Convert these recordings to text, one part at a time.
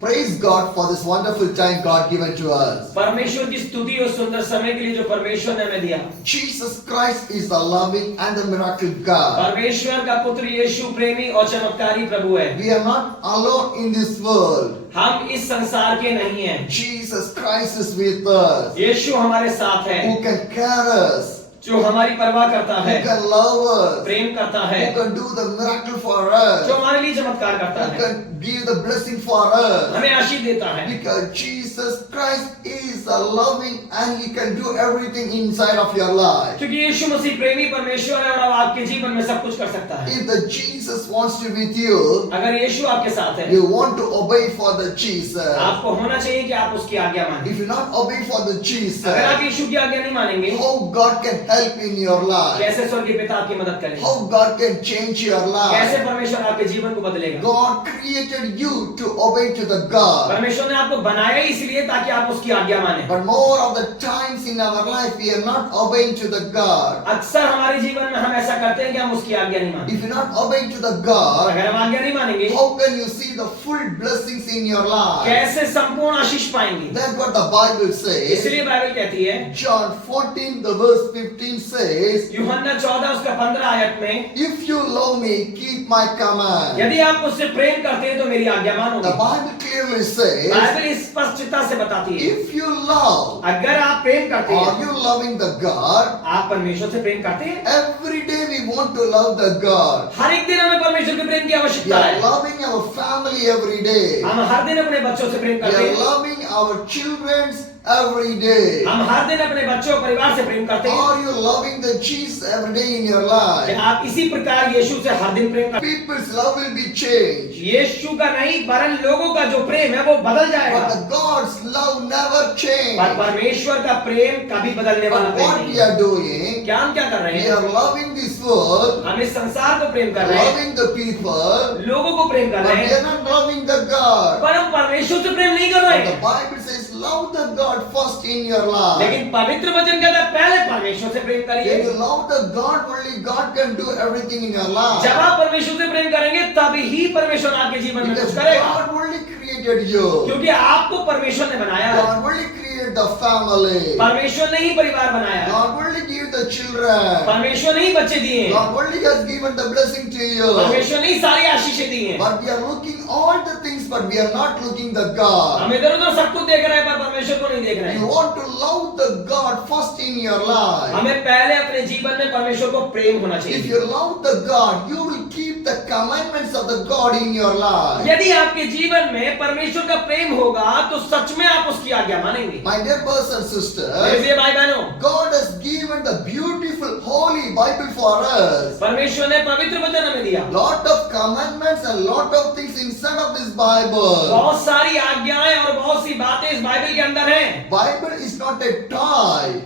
Praise God for this wonderful time God given to us. परमेश्वर की स्तुति और सुंदर समय के लिए जो परमेश्वर ने हमें दिया। Jesus Christ is the loving and the miracle God. परमेश्वर का पुत्र यीशु प्रेमी और चमत्कारी प्रभु है। We are not alone in this world. हम इस संसार के नहीं हैं। Jesus Christ is with us. यीशु हमारे साथ है, Who can care us? जो हमारी परवाह करता Who है, can love us? प्रेम करता है, Who can do the miracle for us? जो हमारे लिए चमत्कार करता Who है, can give the blessing for us? हमें आशीष देता है। Because Jesus Christ is a loving and He can do everything inside of your life. क्योंकि यीशु मसीह प्रेमी परमेश्वर है और अब आपके जीवन में सब कुछ कर सकता है। If the Jesus wants to be with you, अगर यीशु आपके साथ है, you want to obey for the Jesus. आपको होना चाहिए कि आप उसकी आज्ञा मानें। If you not obey for the Jesus, अगर आप यीशु की आज्ञा नहीं मानेंगे, how God can help in your life? कैसे स्वर्गीय पिता आपकी मदद करेगा? How God can change your कैसे life? परमेश्वर आपके जीवन को बदलेगा? God created you to obey to the God. परमेश्वर ने आपको बनाया इसलिए ताकि आप उसकी आज्ञा माने। But more of the times in our life we are not obeying to the God. अक्सर हमारे जीवन में हम ऐसा करते हैं कि हम उसकी आज्ञा नहीं मानते। If you not obeying to the God, अगर हम आज्ञा नहीं मानेंगे, how can you see the full blessings in your life? कैसे संपूर्ण आशीष पाएंगे? That's what the Bible says. इसलिए बाइबल कहती है, John 14 the verse 15 says, यूहन्ना 14 उसका 15 आयत में, if you love me, keep my command. यदि आप मुझसे प्रेम करते हैं तो मेरी आज्ञा The मानोगे। Bible clearly says, बाइबल स्पष्टता से बताती है, if you love, अगर आप प्रेम करते are हैं, you loving the God? आप परमेश्वर से प्रेम करते हैं। Every day we want to love the God. हर एक दिन हमें परमेश्वर के प्रेम की We आवश्यकता are है। loving our family every day. हम हर दिन अपने बच्चों से प्रेम We करते are हैं। loving our children every day. हम हर दिन अपने बच्चों और परिवार से प्रेम करते हैं। Are you loving the Jesus every day in your life? क्या आप इसी प्रकार यीशु से हर दिन प्रेम करते हैं? People's love will be changed. यीशु का नहीं वरन लोगों का जो प्रेम है वो बदल जाएगा। But the God's love never पर changes. परमेश्वर का प्रेम कभी बदलने वाला But प्रेम what नहीं we है। are doing, क्या हम क्या कर रहे we हैं? are loving this world, हम इस संसार को प्रेम कर रहे हैं, loving the people, लोगों को प्रेम कर but रहे we हैं, are not loving the God. पर हम परमेश्वर से प्रेम नहीं कर रहे But the हैं। Bible says, love the God first in your life. लेकिन पवित्र वचन कहता है पहले परमेश्वर से प्रेम When करिए। you love the God, only God can do everything in your life. जब आप परमेश्वर से प्रेम करेंगे तभी ही परमेश्वर आपके जीवन में Because कुछ करेगा, God only created you. क्योंकि आपको परमेश्वर ने बनाया है। God only created the family. परमेश्वर ने ही परिवार बनाया है। God only gave the children. परमेश्वर ने ही बच्चे दिए हैं। God only has given the blessing to you. परमेश्वर ने ही सारी आशीषें दी हैं। But we are looking all the things, but we are not looking the God. हम इधर उधर सब कुछ देख रहे हैं पर परमेश्वर को नहीं देख रहे You हैं। want to love the God first in your life. हमें पहले अपने जीवन में परमेश्वर को प्रेम होना If चाहिए। you love the God, you will keep the commandments of the God in your life. यदि आपके जीवन में परमेश्वर का प्रेम होगा तो सच में आप उसकी आज्ञा मानेंगे। My dear brothers and sisters, इसलिए भाई बहनों, God has given the beautiful holy Bible for us. परमेश्वर ने पवित्र वचन हमें दिया। Lot of commandments and lot of things inside of this Bible. बहुत सारी आज्ञाएं और बहुत सी बातें इस बाइबल के अंदर हैं। Bible is not a toy.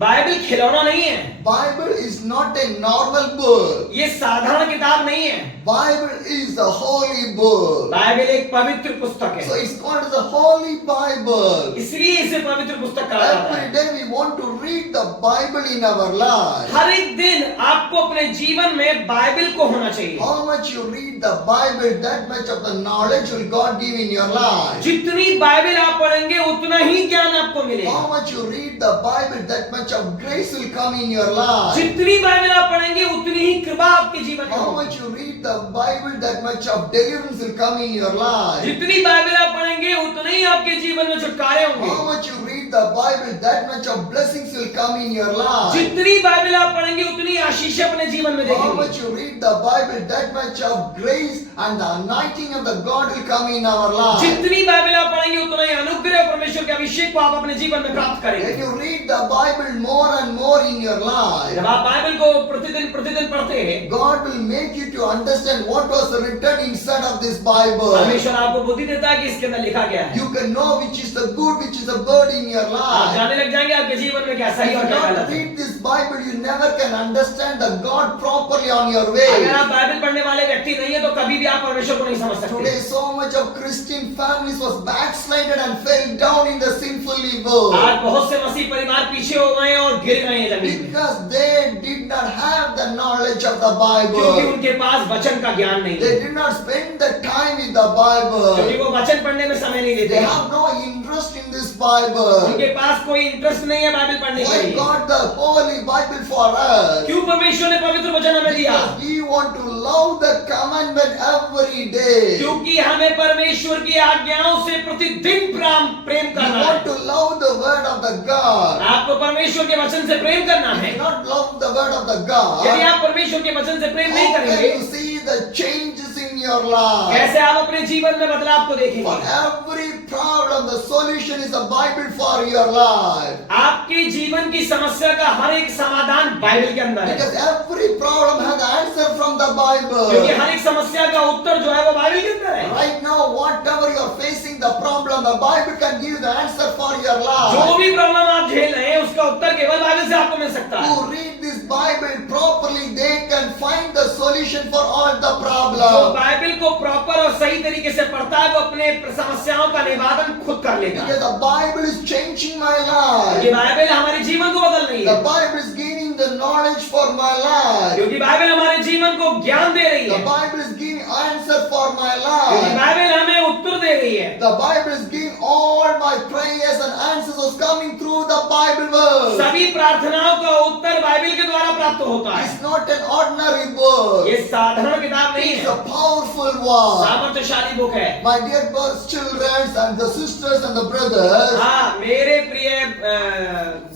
Bible खिलौना नहीं है। Bible is not a normal book. ये साधारण किताब नहीं है। Bible is the holy book. Bible एक पवित्र पुस्तक So है, it's called as the holy Bible. इसलिए इसे पवित्र पुस्तक कहा जाता Every है। day we want to read the Bible in our life. हर एक दिन आपको अपने जीवन में बाइबल को होना चाहिए। How much you read the Bible, that much of the knowledge will God give in your life. जितनी बाइबल आप पढ़ेंगे उतना ही ज्ञान आपको मिलेगा। How much you read the Bible, that much of grace will come in your life. जितनी Bible आप पढ़ेंगे उतनी ही कृपा आपके जीवन में How होगी। much you read the Bible, that much of deliverance will come in your life. जितनी बाइबल आप पढ़ेंगे उतने ही आपके जीवन में छुटकारे How होंगे। much you read the Bible, that much of blessings will come in your life. जितनी बाइबल आप पढ़ेंगे उतनी आशीष अपने जीवन में How देखेंगे। much you read the Bible, that much of grace and the anointing of the God will come in our life. जितनी Bible आप पढ़ेंगे उतना ही अनुग्रह परमेश्वर के अभिषेक को आप अपने जीवन में प्राप्त When करेंगे। you read the Bible more and more in your life, जब आप बाइबल को प्रतिदिन प्रतिदिन पढ़ते हैं, God will make you to understand what was written inside of this Bible. परमेश्वर आपको बुद्धि देता है कि इसके अंदर लिखा गया है। You can know which is the good, which is the bad in your आप life. जानने लग जाएंगे आपके जीवन में क्या If सही you और क्या don't गलत है। read this Bible, you never can understand the God properly on your अगर way. आप बाइबल पढ़ने वाले व्यक्ति नहीं है तो कभी भी आप परमेश्वर को नहीं समझ सकते। Today, so much of Christian families was backslided and fell down in the sinful evil आज बहुत से मसीह परिवार पीछे हो गए और गिर गए हैं जमीन में, because they did not have the knowledge of the क्योंकि Bible. उनके पास वचन का ज्ञान नहीं They है, did not spend the time with the Bible. क्योंकि वो वचन पढ़ने में समय नहीं They देते, have no interest in this Bible. उनके पास कोई इंटरेस्ट नहीं है बाइबल पढ़ने के Why लिए। God the Holy Bible for us? क्यों परमेश्वर ने पवित्र वचन हमें दिया? Because we want to love the commandment every day. क्योंकि हमें परमेश्वर की आज्ञाओं से प्रतिदिन प्रेम We करना want है। to love the word of the God. आपको परमेश्वर के वचन से प्रेम करना If है। you not love the word of the यदि God, आप परमेश्वर के वचन से प्रेम नहीं how can करेंगे, you see the changes in your life? कैसे आप अपने जीवन में बदलाव को For देखेंगे? every problem, the solution is a Bible for your life. आपके जीवन की समस्या का हर एक समाधान बाइबल के अंदर है, Because every problem has an answer from the क्योंकि Bible. हर एक समस्या का उत्तर जो है वो बाइबल के अंदर है। Right now, whatever you are facing, the problem, the Bible can give you the answer for your जो life. भी प्रॉब्लम आप झेल रहे हैं उसका उत्तर केवल बाइबल से आपको मिल सकता है। Who read this Bible properly, they can find the solution for all the जो problems. बाइबल को प्रॉपर और सही तरीके से पढ़ता है वो अपने समस्याओं का निवारण खुद कर लेगा। Because the Bible is changing my ये life. बाइबल हमारे जीवन को बदल रही The है, Bible is giving the knowledge for my life. क्योंकि बाइबल हमारे जीवन को ज्ञान दे रही The है, Bible is giving answer for my क्योंकि life. बाइबल हमें उत्तर दे रही है। The Bible is giving all my prayers and answers is coming through the Bible verse. सभी प्रार्थनाओं का उत्तर बाइबल के द्वारा प्राप्त होता है। It's not an ordinary book. ये साधारण किताब नहीं It's है, a powerful one. सामर्थ्यशाली बुक है। My dear children and the sisters and the brothers, हाँ मेरे प्रिय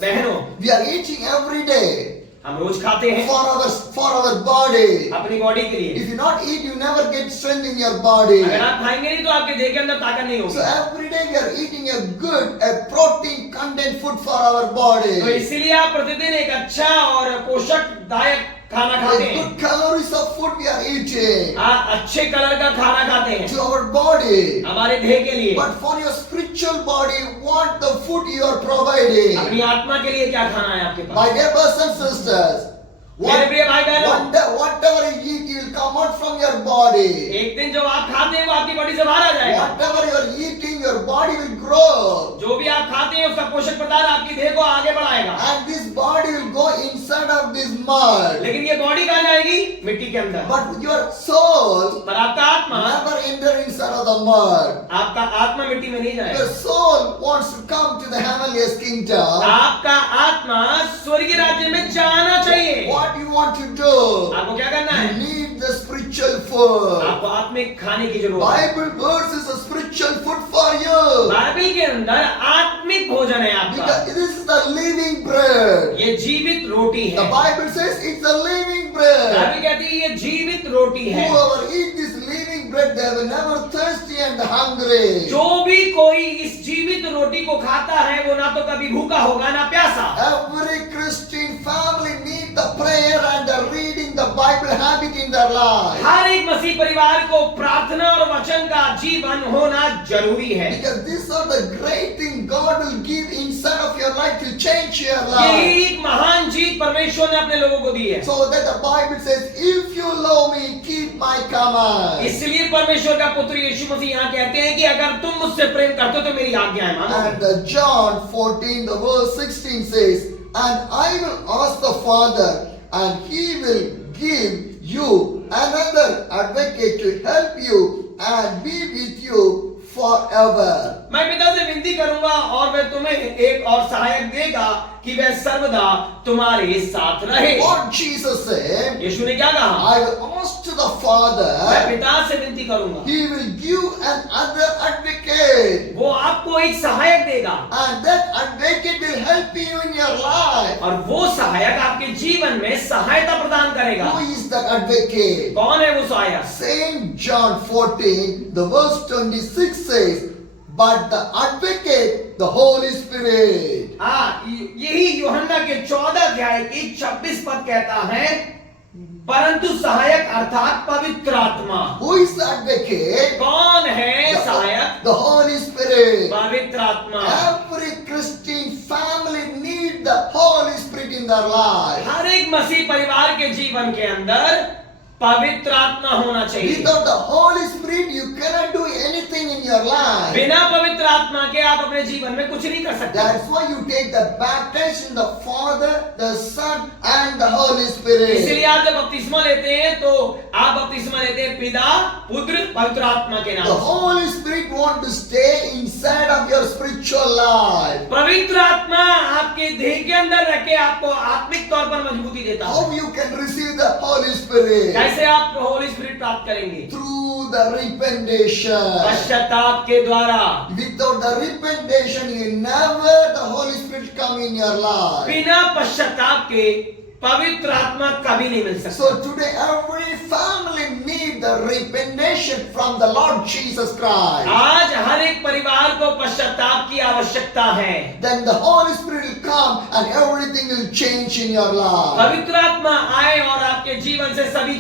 बहनों, we are eating every day हम रोज खाते हैं for our body. अपनी बॉडी के लिए। If you not eat, you never get strength in your body. अगर आप खाएंगे नहीं तो आपके देह के अंदर ताकत नहीं So होगी। every day we are eating a good, a protein content food for our body. तो इसीलिए आप प्रतिदिन एक अच्छा और पोषकदायक खाना A खाते हैं। good calories of food we are eating आप अच्छे कलर का खाना खाते हैं to our body. हमारे देह के लिए। But for your spiritual body, what the food you are providing? अपनी आत्मा के लिए क्या खाना है आपके पास? My dear brothers and sisters, मेरे प्रिय भाई बहनों, whatever you eat, you will come out from your body. एक दिन जो आप खाते हैं वो आपकी बॉडी से बाहर आ जाएगा। Whatever you are eating, your body will grow. जो भी आप खाते हैं उसका पोषक पदार्थ आपकी देह को आगे बढ़ाएगा। And this body will go inside of this mud. लेकिन ये बॉडी कहाँ जाएगी? मिट्टी के अंदर। But your soul पर आपका आत्मा, never enter inside of the mud. आपका आत्मा मिट्टी में नहीं जाएगा। Your soul wants to come to the heavenliest kingdom. आपका आत्मा स्वर्गीय राज्य में जाना चाहिए। What you want to do? आपको क्या करना You है? need the spiritual food. आपको आत्मिक खाने की जरूरत है। Bible verse is a spiritual food for you. Bible के अंदर आत्मिक भोजन है आपका। Because this is the living bread. ये जीवित रोटी The है। Bible says it's a living bread. Bible कहती है ये जीवित रोटी है। Whoever eat this living bread, they will never thirsty and hungry. जो भी कोई इस जीवित रोटी को खाता है वो ना तो कभी भूखा होगा ना प्यासा। Every Christian family need the prayer and the reading the Bible habit in their life. हर एक मसीह परिवार को प्रार्थना और वचन का जीवन होना जरूरी है। Because these are the great things God will give inside of your life to change your यही life. एक महान जीत परमेश्वर ने अपने लोगों को दी है। So that the Bible says, if you love me, keep my commands. इसलिए परमेश्वर का पुत्र यीशु मसीह यहाँ कहते हैं कि अगर तुम मुझसे प्रेम करते हो तो मेरी आज्ञाएं मानो। And John 14, the verse 16 says, and I will ask the Father, and he will give you another advocate to help you and be with you forever. मैं पिता से विनती करूंगा और वह तुम्हें एक और सहायक देगा कि वह सर्वदा तुम्हारे साथ रहे। What Jesus said, यीशु ने क्या कहा? I will ask to the मैं Father, पिता से विनती करूंगा, he will give another advocate. वो आपको एक सहायक देगा And that advocate will help you in your life. और वो सहायक आपके जीवन में सहायता प्रदान करेगा। Who is that advocate? कौन है वो सहायक? Saint John 14, the verse 26 says, but the advocate, the Holy Spirit. यही यूहन्ना के 14 अध्याय की 26 पद कहता है, परंतु सहायक अर्थात पवित्र आत्मा। Who is the advocate? कौन है सहायक? The Holy Spirit. पवित्र आत्मा। Every Christian family need the Holy Spirit in their life. हर एक मसीह परिवार के जीवन के अंदर पवित्र आत्मा होना चाहिए। Without the Holy Spirit, you cannot do anything in your life. बिना पवित्र आत्मा के आप अपने जीवन में कुछ नहीं कर सकते। That's why you take the baptism, the Father, the Son, and the Holy Spirit. इसलिए आप जब बपतिस्मा लेते हैं तो आप बपतिस्मा लेते हैं पिता, पुत्र, पवित्र आत्मा के The नाम से। Holy Spirit wants to stay inside of your spiritual life. पवित्र आत्मा आपके देह के अंदर रह के आपको आत्मिक तौर पर मजबूती देता है। How you can receive the Holy Spirit? कैसे आप होली स्पिरिट प्राप्त करेंगे? Through the repentation. पश्चाताप के द्वारा। Without the repentation, you never the Holy Spirit come in your life. बिना पश्चाताप के पवित्र आत्मा कभी नहीं मिल सकता। So today every family need the repentation from the Lord Jesus Christ. आज हर एक परिवार को पश्चाताप की आवश्यकता है। Then the Holy Spirit will come and everything will change in your life. पवित्र आत्मा आए और आपके जीवन से सभी